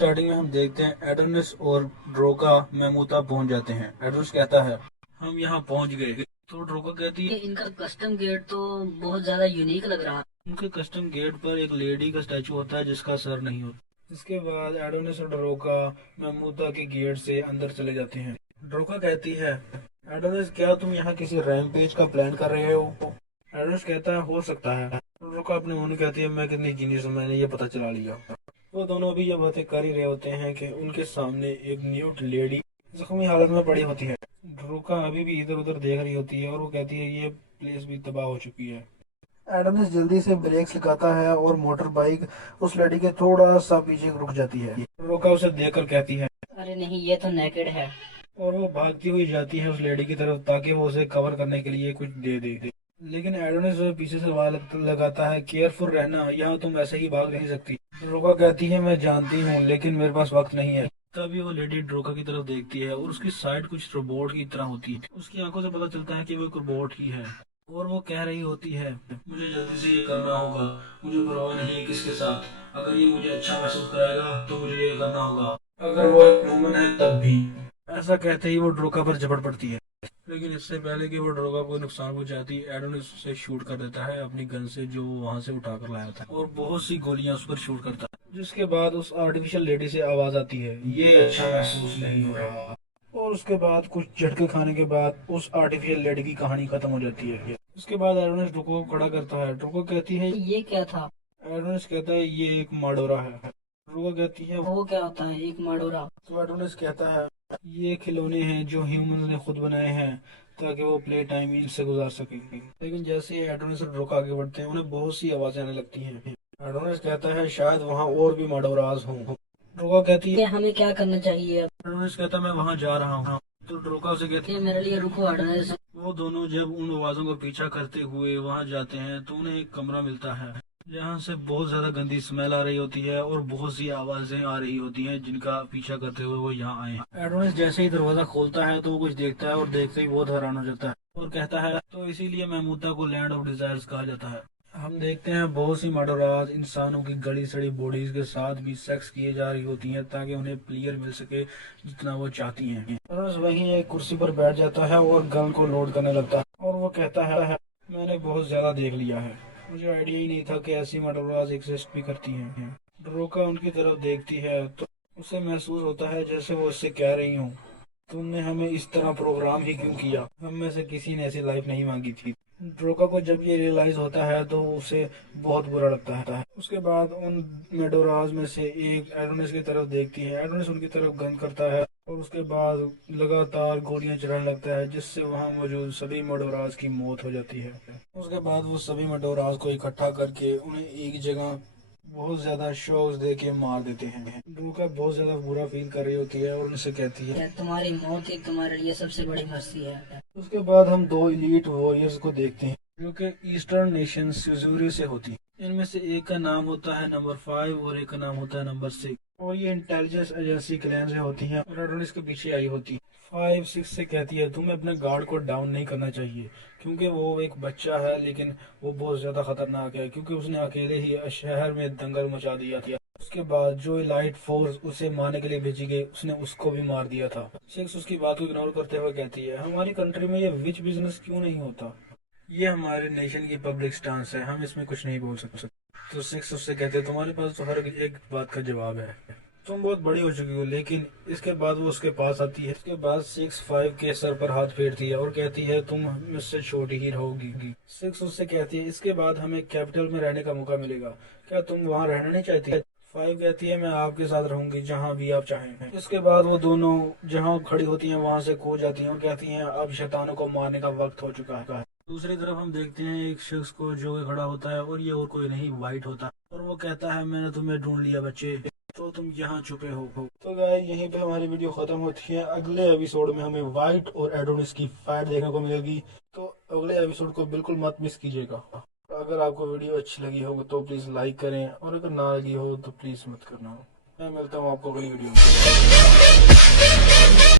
Starting میں ہم دیکھتے ہیں ایڈونس اور ڈروکا محمودا پہنچ جاتے ہیں۔ ایڈونس کہتا ہے ہم یہاں پہنچ گئے، تو ڈروکا کہتی ہے ان کا کسٹم گیٹ تو بہت زیادہ یونیک لگ رہا ہے۔ ان کے کسٹم گیٹ پر ایک لیڈی کا اسٹیچو ہوتا ہے جس کا سر نہیں ہوتا۔ اس کے بعد ایڈونس اور ڈروکا محمودا کے گیٹ سے اندر چلے جاتے ہیں۔ ڈروکا کہتی ہے ایڈونس کیا تم یہاں کسی ریم پیج کا پلان کر رہے ہو؟ ایڈونس کہتا ہے ہو سکتا ہے۔ ڈروکا اپنے من کہتی ہے میں کتنی جینیس ہوں، میں نے یہ پتہ چلا لیا۔ وہ دونوں ابھی یہ باتیں کر ہی رہے ہوتے ہیں کہ ان کے سامنے ایک نیوٹ لیڈی زخمی حالت میں پڑی ہوتی ہے۔ ڈروکا ابھی بھی ادھر ادھر دیکھ رہی ہوتی ہے اور وہ کہتی ہے یہ پلیس بھی تباہ ہو چکی ہے۔ ایڈونس جلدی سے بریکس لگاتا ہے اور موٹر بائک اس لیڈی کے تھوڑا سا پیچھے رک جاتی ہے۔ ڈروکا اسے دیکھ کر کہتی ہے ارے نہیں، یہ تو نیکڈ ہے۔ اور وہ بھاگتی ہوئی جاتی ہے اس لیڈی کی طرف تاکہ وہ اسے کور کرنے کے لیے کچھ دے دے۔ لیکن ایڈونس پیچھے سے آواز لگاتا ہے کیئرفل رہنا، یہاں تم ایسے ہی بھاگ نہیں سکتی۔ ڈروکا کہتی ہے میں جانتی ہوں لیکن میرے پاس وقت نہیں ہے۔ تبھی وہ لیڈی ڈروکا کی طرف دیکھتی ہے اور اس کی سائٹ کچھ روبوٹ کی طرح ہوتی ہے۔ اس کی آنکھوں سے پتہ چلتا ہے کہ وہ ایک روبوٹ ہی ہے اور وہ کہہ رہی ہوتی ہے مجھے جلدی سے یہ کرنا ہوگا، مجھے پرواہ نہیں کس کے ساتھ، اگر یہ مجھے اچھا محسوس کرائے گا تو مجھے یہ کرنا ہوگا، اگر وہ ایک ہیومن ہے تب بھی۔ ایسا کہتے ہی وہ ڈروکا پر جھپٹ پڑتی ہے، لیکن اس سے پہلے کہ وہ ڈروکا کو نقصان پہنچاتی ایڈونس اسے شوٹ کر دیتا ہے اپنی گن سے جو وہ وہاں سے اٹھا کر لایا تھا، اور بہت سی گولیاں اس پر شوٹ کرتا ہے، جس کے بعد اس آرٹیفیشل لیڈی سے آواز آتی ہے یہ اچھا محسوس نہیں ہو رہا، اور اس کے بعد کچھ جھٹکے کھانے کے بعد اس آرٹیفیشل لیڈی کی کہانی ختم ہو جاتی ہے۔ اس کے بعد ایڈونس ڈروکا کو کھڑا کرتا ہے۔ ڈروکا کہتی ہے یہ کیا تھا؟ ایڈونس کہتا ہے یہ ایک ماڈورا ہے۔ ڈروکا کہتی ہے وہ کیا ہوتا ہے ایک ماڈورا؟ تو ایڈونس کہتا ہے یہ کھلونے ہیں جو ہیومنز نے خود بنائے ہیں تاکہ وہ پلے ٹائم ان سے گزار سکیں۔ لیکن جیسے ہی ایڈونس اور ڈروکا آگے بڑھتے ہیں انہیں بہت سی آوازیں آنے لگتی ہیں۔ ایڈونس کہتا ہے شاید وہاں اور بھی ماڈوراز ہوں۔ ڈروکا کہتی ہے ہمیں کیا کرنا چاہیے؟ ایڈونس کہتا ہے میں وہاں جا رہا ہوں، تو ڈروکا سے کہتی ہے میرے لیے رکو ایڈونس۔ وہ دونوں جب ان آوازوں کا پیچھا کرتے ہوئے وہاں جاتے ہیں تو انہیں ایک کمرہ ملتا ہے جہاں سے بہت زیادہ گندی اسمیل آ رہی ہوتی ہے اور بہت سی آوازیں آ رہی ہوتی ہیں جن کا پیچھا کرتے ہوئے وہ یہاں آئے ہیں۔ ایڈونس جیسے ہی دروازہ کھولتا ہے تو وہ کچھ دیکھتا ہے اور دیکھتے ہی بہت حیران ہو جاتا ہے اور کہتا ہے تو اسی لیے محمودا کو لینڈ آف ڈیزائرز کہا جاتا ہے۔ ہم دیکھتے ہیں بہت سی ماڈوراز انسانوں کی گلی سڑی بوڈیز کے ساتھ بھی سیکس کیے جا رہی ہوتی ہیں تاکہ انہیں پلیئر مل سکے جتنا وہ چاہتی ہیں۔ ایڈونس وہیں ایک کرسی پر بیٹھ جاتا ہے اور گن کو لوڈ کرنے لگتا ہے اور وہ کہتا ہے میں نے بہت زیادہ دیکھ لیا ہے، مجھے آئیڈیا ہی نہیں تھا کہ ایسی ماڈوراز ایگزسٹ بھی کرتی ہیں۔ ڈروکا ان کی طرف دیکھتی ہے تو اسے محسوس ہوتا ہے جیسے وہ اس سے کہہ رہی ہوں تم نے ہمیں اس طرح پروگرام ہی کیوں کیا، ہم میں سے کسی نے ایسی لائف نہیں مانگی تھی۔ ڈروکا کو جب یہ ریئلائز ہوتا ہے تو اسے بہت برا لگتا ہے۔ اس کے بعد ان میڈوراز میں سے ایک ایڈونس کی طرف دیکھتی ہے، ایڈونس ان کی طرف گن کرتا ہے اور اس کے بعد لگاتار گولیاں چلانے لگتا ہے جس سے وہاں موجود سبھی میڈوراز کی موت ہو جاتی ہے۔ اس کے بعد وہ سبھی میڈوراز کو اکٹھا کر کے انہیں ایک جگہ بہت زیادہ شوز دے کے مار دیتے ہیں۔ ڈروکا بہت زیادہ برا فیل کر رہی ہوتی ہے اور ان سے کہتی ہے تمہاری موت ہی تمہارے لیے سب سے بڑی مرسی ہے۔ اس کے بعد ہم دو ایلیٹ وارئرز کو دیکھتے ہیں جو کہ ایسٹرن نیشن سیزوری سے ہوتی ہیں۔ ان میں سے ایک کا نام ہوتا ہے نمبر 5 اور ایک کا نام ہوتا ہے نمبر 6، اور یہ انٹیلیجنس ایجنسی کلین سے ہوتی ہیں اور ایڈونس کے پیچھے آئی ہوتی ہیں۔ 5 6 سے کہتی ہے تمہیں اپنے گارڈ کو ڈاؤن نہیں کرنا چاہیے کیونکہ وہ ایک بچہ ہے لیکن وہ بہت زیادہ خطرناک ہے کیونکہ اس نے اکیلے ہی شہر میں دنگل مچا دیا تھا۔ اس کے بعد جو لائٹ فورس اسے مارنے کے لیے بھیجی گئی اس نے اس کو بھی مار دیا تھا۔ 6 اس کی بات کو اگنور کرتے ہوئے کہتی ہے ہماری کنٹری میں یہ وچ بزنس کیوں نہیں ہوتا، یہ ہمارے نیشن کی پبلک سٹانس ہے، ہم اس میں کچھ نہیں بول سکتے۔ تو 6 اس سے کہتے ہیں تمہارے پاس تو ہر ایک بات کا جواب ہے، تم بہت بڑی ہو چکی ہو۔ لیکن اس کے بعد وہ اس کے پاس آتی ہے۔ اس کے بعد 6 5 کے سر پر ہاتھ پھیرتی ہے اور کہتی ہے تم مجھ سے چھوٹی ہی رہو گی۔ 6 اس سے کہتی ہے اس کے بعد ہمیں کیپٹل میں رہنے کا موقع ملے گا، کیا تم وہاں رہنا نہیں چاہتی؟ 5 کہتی ہے میں آپ کے ساتھ رہوں گی جہاں بھی آپ چاہیں۔ اس کے بعد وہ دونوں جہاں کھڑی ہوتی ہیں وہاں سے کود جاتی ہیں اور کہتی ہیں اب شیطانوں کو مارنے کا وقت ہو چکا ہے۔ دوسری طرف ہم دیکھتے ہیں ایک شخص کو جو کہ کھڑا ہوتا ہے اور یہ اور کوئی نہیں وائٹ ہوتا، اور وہ کہتا ہے میں نے تمہیں ڈھونڈ لیا بچے، تو تم یہاں چھپے ہو۔ تو گائز یہیں پہ ہماری ویڈیو ختم ہوتی ہے۔ اگلے ایپیسوڈ میں ہمیں وائٹ اور ایڈونس کی فائٹ دیکھنے کو ملے گی، تو اگلے ایپیسوڈ کو بالکل مت مس کیجیے گا۔ اگر آپ کو ویڈیو اچھی لگی ہو تو پلیز لائک کریں، اور اگر نہ لگی ہو تو پلیز مت کرنا۔ میں ملتا ہوں آپ کو اگلی ویڈیو میں۔